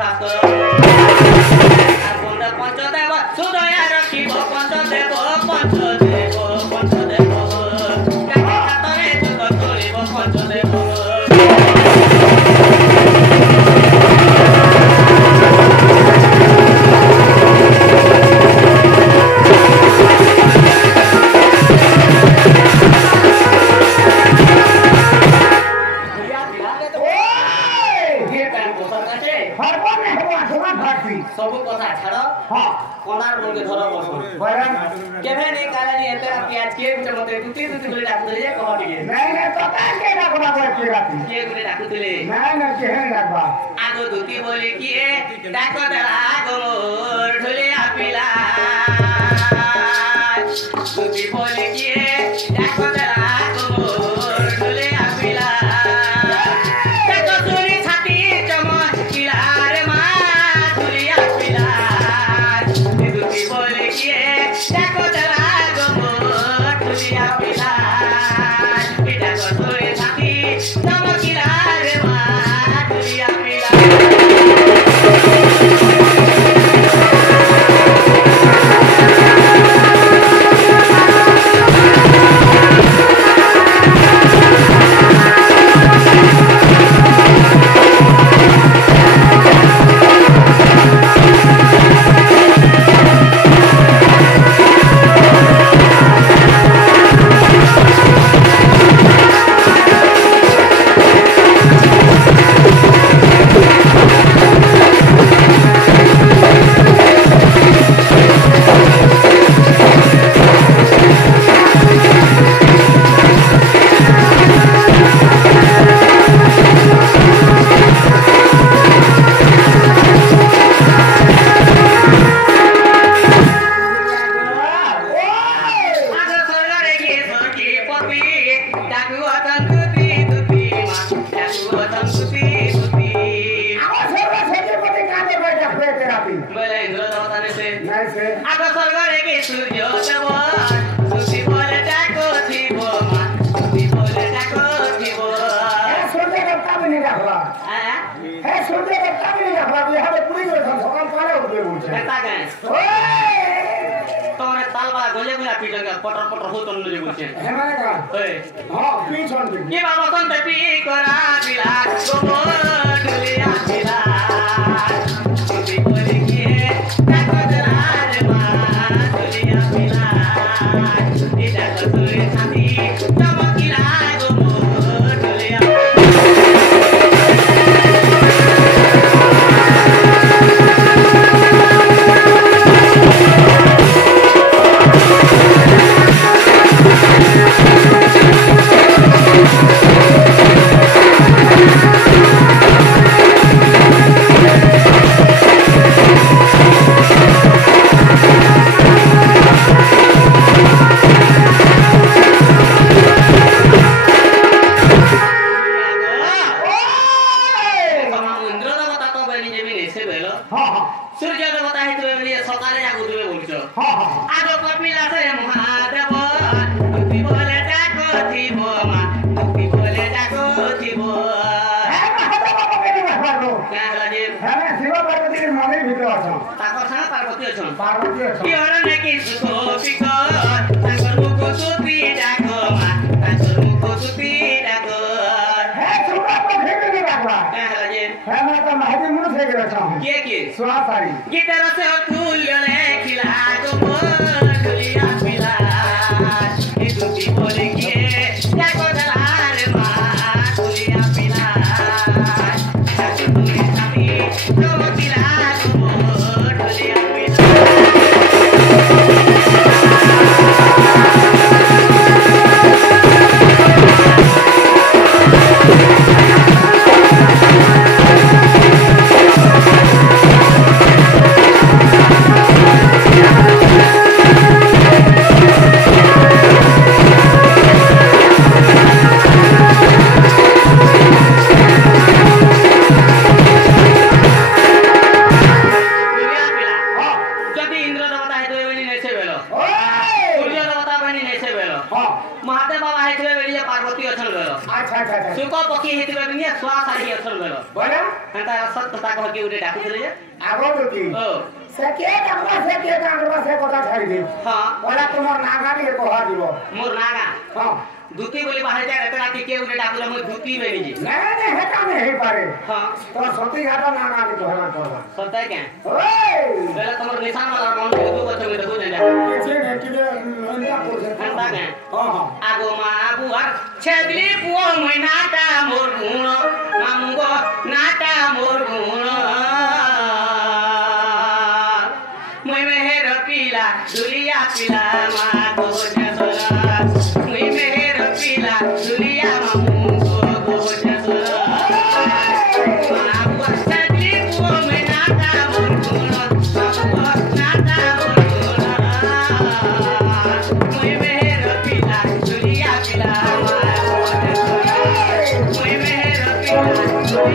ভাস্কর আপন পঞ্চদেব সুদয়া রাখিব পঞ্চদেব পঞ্চদেব পঞ্চদেব কাকে কাতরে যুগ করিব পঞ্চদেব सब कथा छाड़ हां कोनार बोल के धरो बस बरन केभे नहीं कालानी एते प्याज के बिच मते दुती दुती बोले डाक दे कह दिए नहीं तो कान के डाकना बोल के राती के बोले डाक दिले नहीं के है डाकबा आगो दुती बोले कि डाक दला गोर ढोले आपिला दुती बोले कि डाक दला गोर ढोले आपिला देखो सुनी छाती चमकीला रे मा बोले कि डाको दला गोर ढोलिया पिला डाको तोरे छाती चमकीला रे मा ढोलिया पिला पटर पटर हो तो ले बोलछे हे माने का ए हां पी छन के बाबा तन पी करा बिला गोबर ढोलिया बिला पी बोले के डाको दला रे मा ढोलिया बिला ए डाको तोरे छाती चमकीला गोबर ढोलिया गिटार से तुल्य लेखिला गोबर ढोलिया पिला ए दुती बोले कि डाको दला रे मा ढोलिया पिला डाको तोरे छाती चमकीला गोबर ढोलिया पिला चंको पकी हेतिबा बिनिया स्वा सारी अथन गलो बोला हंता सत ता कह के उडे डाकु दिले आगो दुती ओ सके डाकवा से कथा छाड़ी दे हां बोला तुमर नागा रे कहा दिबो मोर नागा हां धुती बोली बाहर जाए एतरा टिके उडे डाकुला मोर धुती बेनी जी नहीं हेता में हे पारे हां तो सती घाटा नागा रे कहला करवा सत्ता क्या ओए पहले तमर निशान वाला मन के दो बच्चे में दो नहीं जा के नेटिले अंदा को से हंता क्या हां हां आगो मा बुआर छेबली पुओ मै नाटा मोर गुण मामुगो नाटा मोर गुण मै मेहर पीला दुलिया पीला मा गो जसरा मै मेहर पीला दुलिया मामुगो गो जसरा मा बुआर छेबली पुओ मै नाटा मोर गुण मामुगो नाटा मोर गुण मै मेहर पीला दुलिया पीला मा गो जसरा मै मेहर पीला दुलिया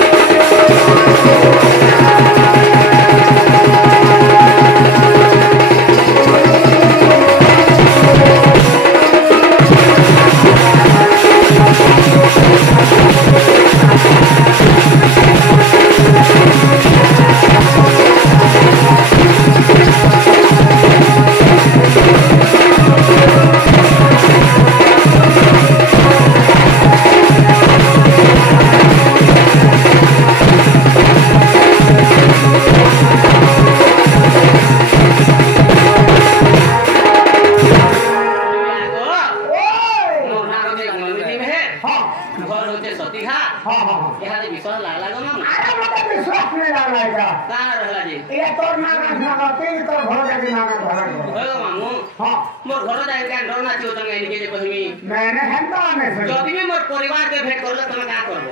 मामुगो गो जसरा परिवार के भेंट करले तमे का करबो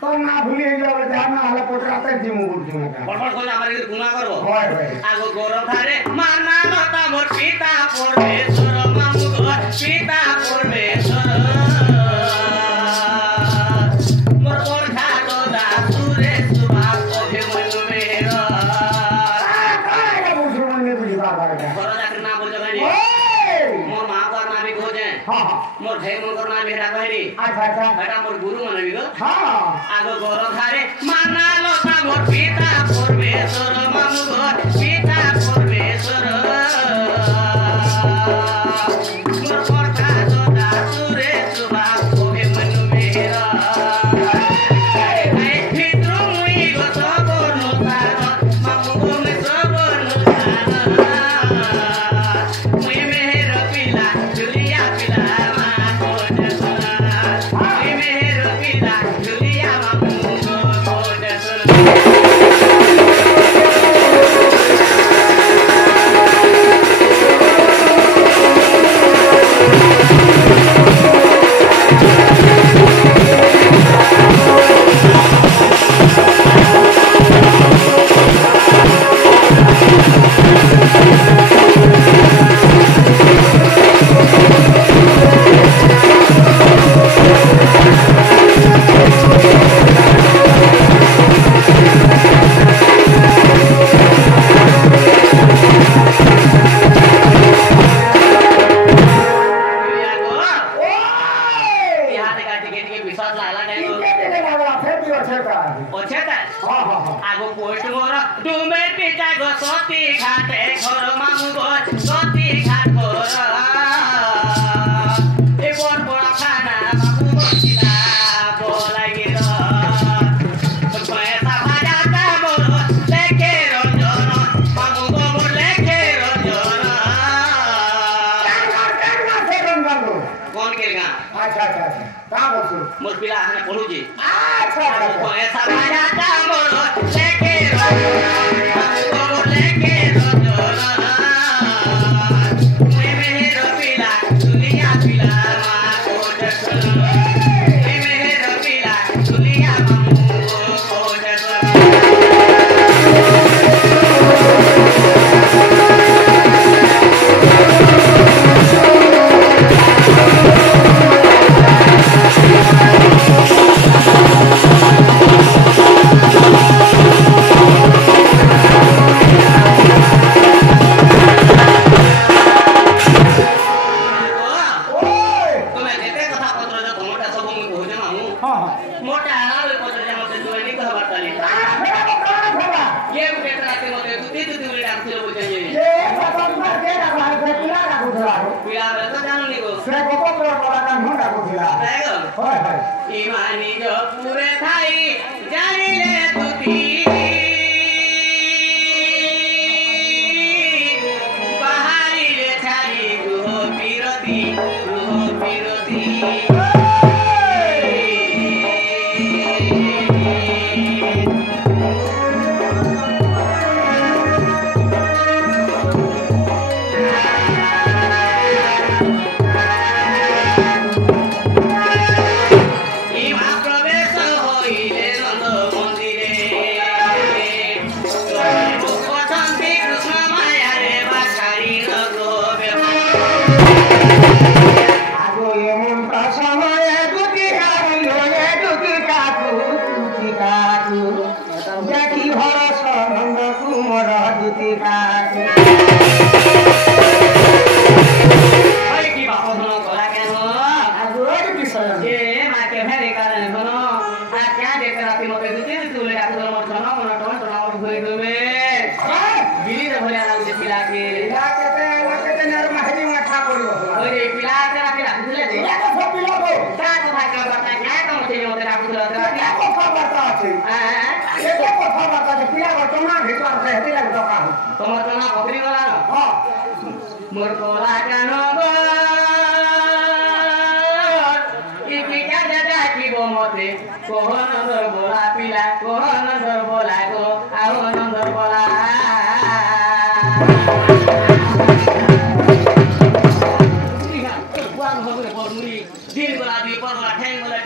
तो ना भूली जाबे ध्यान ना हला पोटराते जिमु गुरती में का बड़बड़ कोन हमारे गुना करबो होय होय आगो गोरो थारे माना लता मोर पिता परमेश्वर मामु घर पिता परमेश्वर मोर गोरखा गोदा सुरे सुभाष अभिमन्यु मेरा का बुझु मन ने बुझी बात है घर जाके ना बोल जगनी मोर मां का नाम भी खोजे हां मोर भाई मन कर नाम भेरा कहरी अच्छा अच्छा बेटा मोर गुरु मन भी गो हां आगो गोरो थारे माना लता मोर पिता परमेश्वर मामु घर पिता परमेश्वर मोर गोरखा गोदा सुरे सुभाष अभिमन्यु मेरा मोर पिला हने पढ़ू जी अच्छा अच्छा ऐसा राजा का मोर लेके मोर लेके मैं मेरे पिला दुनिया पिला मां को जसरा मैं मेरे पिला दुनिया मां को जसरा হয় হয় ইমানি জপুরে থাই জানিলে তুতি বাহারিলে ছাড়ি গৃহ বিরতি मोर कोला कानो इपिका दादा की बोमते कोहन दर बोला पिला कोहन दर बोला गो आओ नंदर बोला दिन बोला दी पर बोला ठेंग बोला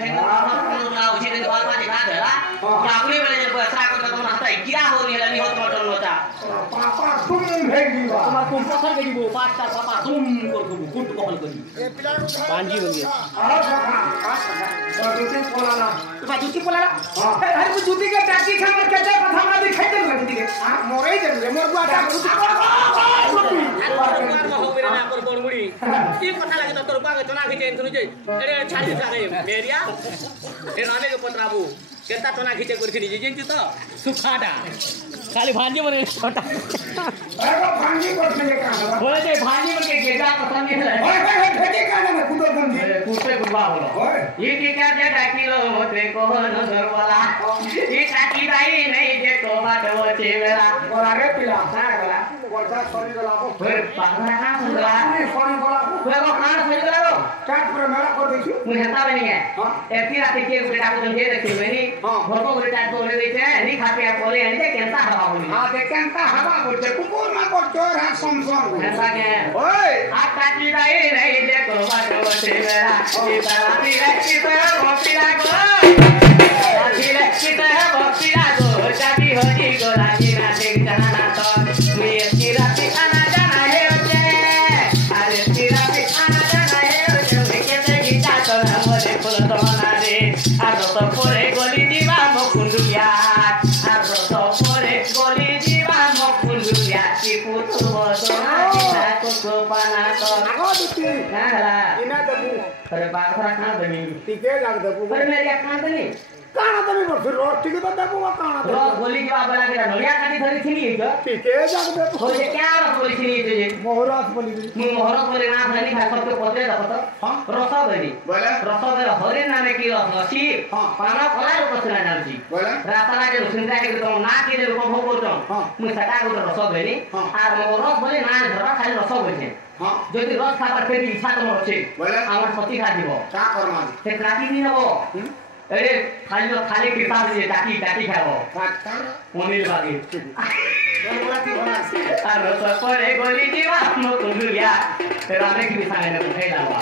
उसी दिन बाल बाजी खा देला काकुली बोले जब सारा को तो नाता क्या हो नहीं लनी हो तो नोटा पापा तुम भेजिबा तुम पत्थर गइबो पाँचटा पापा तुम करबो गुट कहल करी ए पिलार पांजी हो गया और सखा दुती पोलाला तो जुती पोलाला हां अरे जुती के टाकी खा के केते कथा हमरा दिखाई दे जुती के हां मोरे दे मोर बुआ टा की कथा लागे तोर बुआ के चना खिचे एथुनु जे एरे छाड़ी सारे मेरिया ए रामे के पत्राबू केता चना खिचे करथिनी जे जेंति तो सुखाडा खाली भांजी मने छोटा अरे भांजी करथे के का बोले जे भांजी मन के गेजा पसंद है ओए ठेके का ना कुदो गंजी पूछे बुआ बोलो ओए ये के क्या जटा किलो मोते को न दरवाला ये टाकी भाई नहीं जे को बात वो चेवेला बोला रे पिला हां बोला बोलता सरी गला को फिर पागला का सुनला नहीं फोन बोला फिर को कान सही गला रो चाट पूरा मेला कर देखी मुझे हता बनी है हां एती रात के बेटा को दे देखी मैंने हां घर को बेटा को ले देते हैं नहीं खाते हैं बोले हैं कैसा हवा बोली हां देखंता हवा बोलते कुकुर मा को चोर हाथ समसम ऐसा क्या ओए आ टाकी भाई नहीं जे को बात वो चेवेला ये बाती रखी तो मोपीला को राखी रखी तो मोपीला को जाती होती को राखी ना देख जाना ना तो मैं की राती आना जाना है ओचे अरे की राती आना जाना है ओचे के ते गीता तो ना मोरे फुल तो ना रे आ तो पोरे गोली जीवा मुकुंडुया आ तो पोरे गोली जीवा मुकुंडुया की पुतु तो ना किना को पाना तो आगो दुती काला इना दबू अरे बाखरा खान दमी टिके लाग दबू अरे मेरी खान दनी काना दबी पर फिर रोज टिके तो दबू काना रो गोली जवाब बना के नलिया काटी धरी थी तो टिके जाग दबू हो जे क्या रो गोली थी तुझे मोहरात बोली मु मोहर बोले ना धनी भाई सब के पते दब तो हां रस गली बोले रस दे हरे नामे की रस अछि हां पाना कोला रो कसला नामजी बोले राताला के सुनता के तो ना के रे को भोग करतो हां मु सटा को रस गली आर मोर बोले ना धरा खाली रस गली हां যদি রস খাবার খেতে ইচ্ছা তোমার আছে বলে আমার সত্যি খা দিব का करमा সে রাতি নি নেব আরে খালি কিতাব দিয়ে টাকি খাবো फाटर মনির বাগে मोराती बनासी আর রস করে গলি দিবা মকুলিয়া রামে কি সাঙ্গে না খাই দাও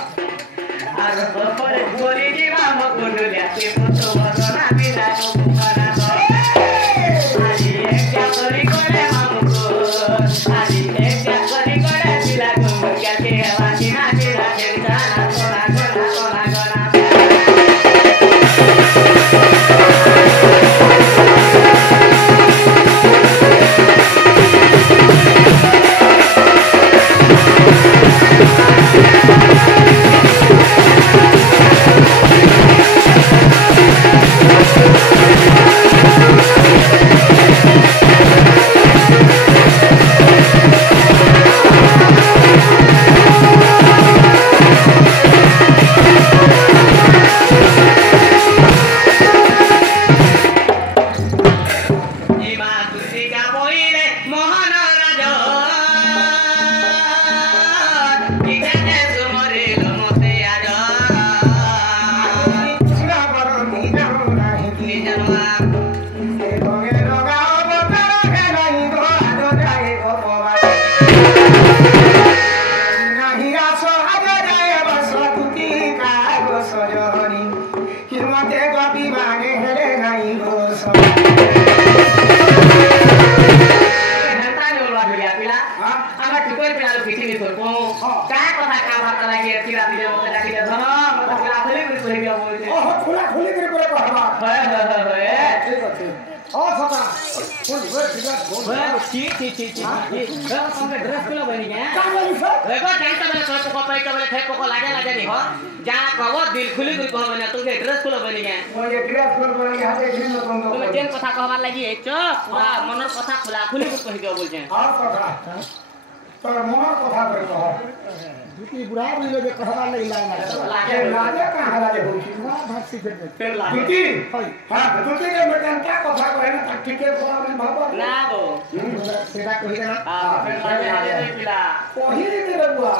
আর রস করে গলি দিবা মকুলিয়া কে পুত্র বদনা বিনা কুমারা তো আজি একটা করে মামুকো আজি একটা করে বিলা কুমুকিয়া কে বাকি না বিলা কে জানা তোরা তোরা তোরা बुढ़ा भी लोग कहवा नहीं लागे कहाँ लागे होती ना भाषी फिर लागे हाँ दूसरी के बेटा क्या कथा करे ना ठीक है बोला मैं बाबा ना वो सीधा कही ना फिर लागे पिला कोही नहीं रे बुआ